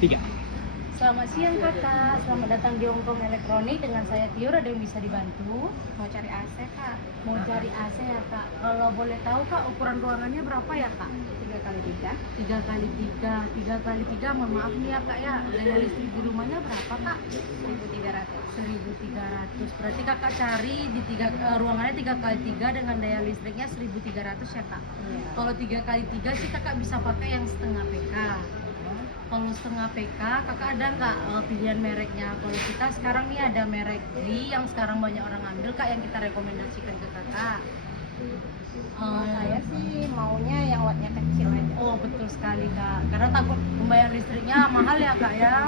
3. Selamat siang kakak, selamat datang di Hongkong Elektronik. Dengan saya Tiur, ada yang bisa dibantu? Mau cari AC kak? Mau cari AC ya kak? Kalau boleh tahu kak, ukuran ruangannya berapa ya kak? 3x3. 3x3, 3x3, mohon maaf nih ya kak ya. Daya listrik di rumahnya berapa kak? 1300. 1300. Berarti kakak cari di ruangannya 3x3 dengan daya listriknya 1300 ya kak? Iya. Kalau 3x3 sih kakak bisa pakai yang setengah PK. Kalau setengah PK, kakak ada nggak pilihan mereknya? Kalau kita sekarang nih ada merek Gri yang sekarang banyak orang ambil kak, yang kita rekomendasikan ke kakak. Saya sih maunya yang wattnya kecil aja. Oh betul sekali kak, karena takut pembayaran listriknya mahal ya kak ya. Iya.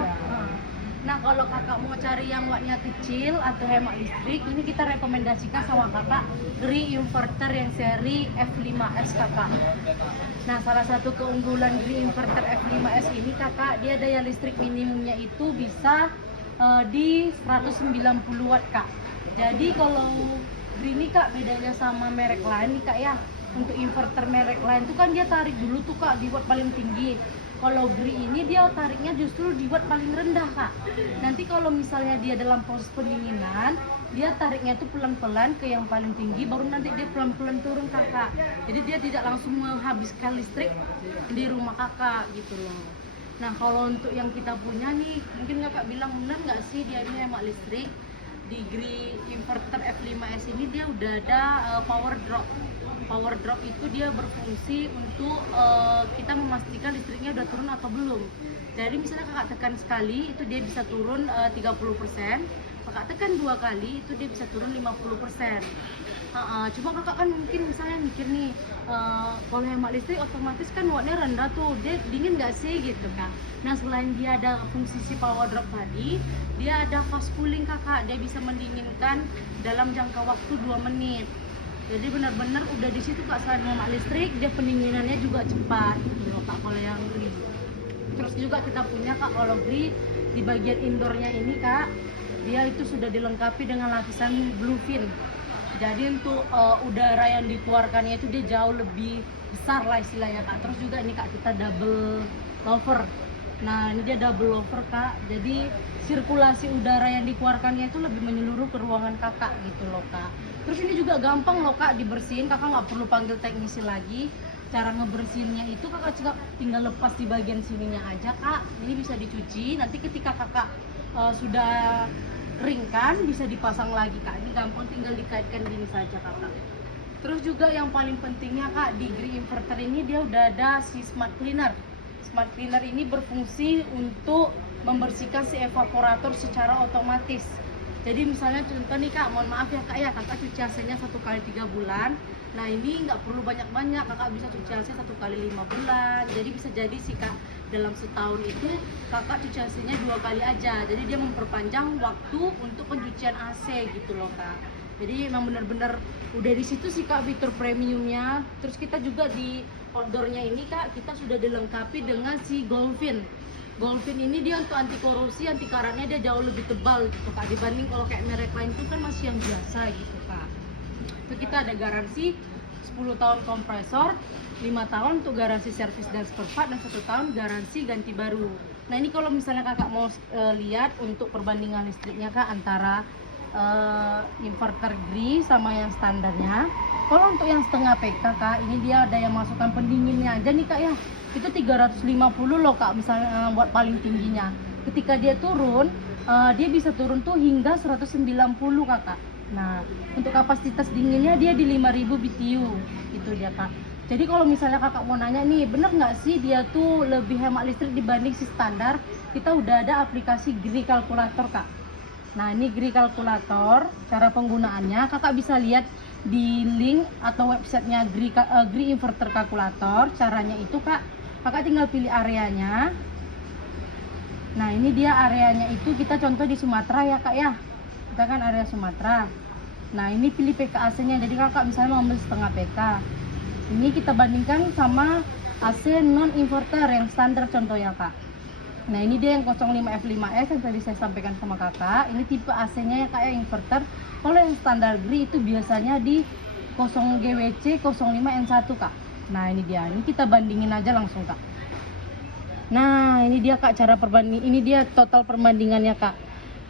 Nah kalau kakak mau cari yang wattnya kecil atau hemat listrik, ini kita rekomendasikan sama kakak Gri inverter yang seri F5S kakak. Nah salah satu keunggulan Gri inverter F5S ini kakak, dia daya listrik minimumnya itu bisa di 190 watt kak. Jadi kalau Gri ini kak, bedanya sama merek lain nih kak ya, untuk inverter merek lain tuh kan dia tarik dulu tuh kak di watt paling tinggi. Kalau Gri ini dia tariknya justru di watt paling rendah kak. Nanti kalau misalnya dia dalam proses pendinginan, dia tariknya tuh pelan-pelan ke yang paling tinggi, baru nanti dia pelan-pelan turun kakak. Jadi dia tidak langsung menghabiskan listrik di rumah kakak gitu loh. Nah kalau untuk yang kita punya nih, mungkin kakak bilang bener nggak sih dia ini hemat listrik? Di Gri inverter F5S ini dia udah ada power drop. Power drop itu dia berfungsi untuk kita memastikan listriknya udah turun atau belum. Jadi misalnya kakak tekan sekali itu dia bisa turun 30%, kakak tekan 2 kali itu dia bisa turun 50%. Cuma kakak kan mungkin misalnya mikir nih, kalau hemat listrik otomatis kan wattnya rendah tuh, dia dingin nggak sih gitu kan. Nah selain dia ada fungsi si power drop tadi, dia ada fast cooling kakak, dia bisa mendinginkan dalam jangka waktu 2 menit. Jadi benar-benar udah di situ kak, selain hemat listrik, dia pendinginannya juga cepat gitu loh kak kalau yang Gri. Terus juga kita punya kak kalau Gri di bagian indoornya ini kak, dia itu sudah dilengkapi dengan lapisan bluefin. Jadi untuk udara yang dikeluarkannya itu dia jauh lebih besar lah istilahnya kak. Terus juga ini kak kita double lover. Nah ini dia double lover kak, jadi sirkulasi udara yang dikeluarkannya itu lebih menyeluruh ke ruangan kakak gitu loh kak. Terus ini juga gampang loh kak dibersihin, kakak nggak perlu panggil teknisi lagi. Cara ngebersihinnya itu kakak juga tinggal lepas di bagian sininya aja kak. Ini bisa dicuci, nanti ketika kakak sudah kering kan bisa dipasang lagi kak. Ini gampang, tinggal dikaitkan gini saja kakak. Terus juga yang paling pentingnya kak, di Gri inverter ini dia udah ada si smart cleaner. Smart cleaner ini berfungsi untuk membersihkan si evaporator secara otomatis. Jadi misalnya contoh nih kak, mohon maaf ya kak ya, kakak cuci AC-nya 1 kali 3 bulan. Nah ini nggak perlu banyak-banyak, kakak bisa cuci AC 1 kali 5 bulan. Jadi bisa jadi sih kak, dalam setahun itu kakak cuci AC-nya 2 kali aja. Jadi dia memperpanjang waktu untuk pencucian AC gitu loh kak. Jadi memang benar-benar udah di situ sih kak fitur premiumnya. Terus kita juga di outdoornya ini kak, kita sudah dilengkapi dengan si Golfin. Golfin ini dia untuk anti korosi, anti karatnya dia jauh lebih tebal gitu kak, dibanding kalau kayak merek lain itu kan masih yang biasa gitu kak. Itu kita ada garansi 10 tahun kompresor, 5 tahun untuk garansi servis dan spare part, dan 1 tahun garansi ganti baru. Nah ini kalau misalnya kakak mau lihat untuk perbandingan listriknya kak antara inverter Gri sama yang standarnya. Kalau untuk yang setengah PK kak, ini dia ada yang masukkan pendinginnya aja nih kak ya, itu 350 loh kak, misalnya buat paling tingginya. Ketika dia turun, dia bisa turun tuh hingga 190 kakak. Nah untuk kapasitas dinginnya dia di 5000 BTU itu dia kak. Jadi kalau misalnya kakak mau nanya nih, bener nggak sih dia tuh lebih hemat listrik dibanding si standar, kita udah ada aplikasi Gri Kalkulator kak. Nah ini Gri Kalkulator, cara penggunaannya kakak bisa lihat di link atau websitenya Gri Inverter Kalkulator. Caranya itu kak, kakak tinggal pilih areanya. Nah ini dia areanya itu, kita contoh di Sumatera ya kak ya, kita kan area Sumatera. Nah ini pilih PK AC nya, jadi kakak misalnya mau ambil setengah PK. Ini kita bandingkan sama AC non inverter yang standar contohnya kak. Nah ini dia yang 05F5S yang tadi saya sampaikan sama kakak. Ini tipe AC-nya ya kak ya, inverter. Kalau yang standar Gri itu biasanya di 0GWC 05N1 kak. Nah ini dia, ini kita bandingin aja langsung kak. Nah, ini dia Kak cara perbanding. Ini dia total perbandingannya Kak.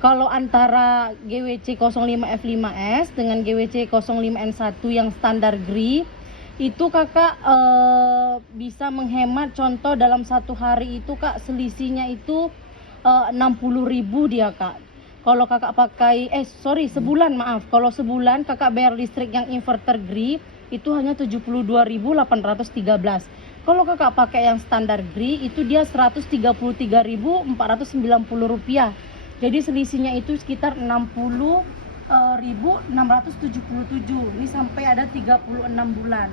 Kalau antara GWC 05F5S dengan GWC 05N1 yang standar GRI itu Kakak bisa menghemat, contoh dalam satu hari itu Kak selisihnya itu 60.000 dia Kak. Kalau Kakak pakai sebulan maaf. Kalau sebulan Kakak bayar listrik yang inverter GRI itu hanya 72.813. Kalau Kakak pakai yang standar GRI itu dia 133.490 rupiah. Jadi selisihnya itu sekitar 60.677. Ini sampai ada 36 bulan.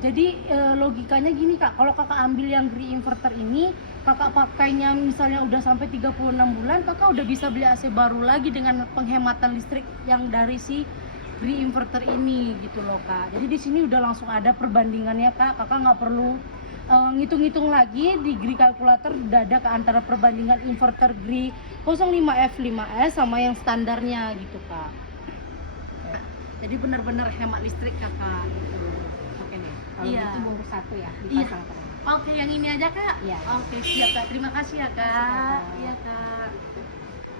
Jadi logikanya gini Kak, kalau Kakak ambil yang GRI inverter ini, Kakak pakainya misalnya udah sampai 36 bulan, Kakak udah bisa beli AC baru lagi dengan penghematan listrik yang dari si GRI inverter ini gitu loh Kak. Jadi di sini udah langsung ada perbandingannya Kak. Kakak nggak perlu ngitung-ngitung lagi di GRI kalkulator, udah ada ke antara perbandingan inverter GRI 05F5S sama yang standarnya gitu Kak. Jadi benar-benar hemat listrik Kakak gitu. Oke nih, kalau Iya. gitu bungkus satu ya, Iya. dipasang terus. Oke, yang ini aja Kak. Iya. Oke, siap Kak. Terima kasih ya Kak. Kak. Iya Kak.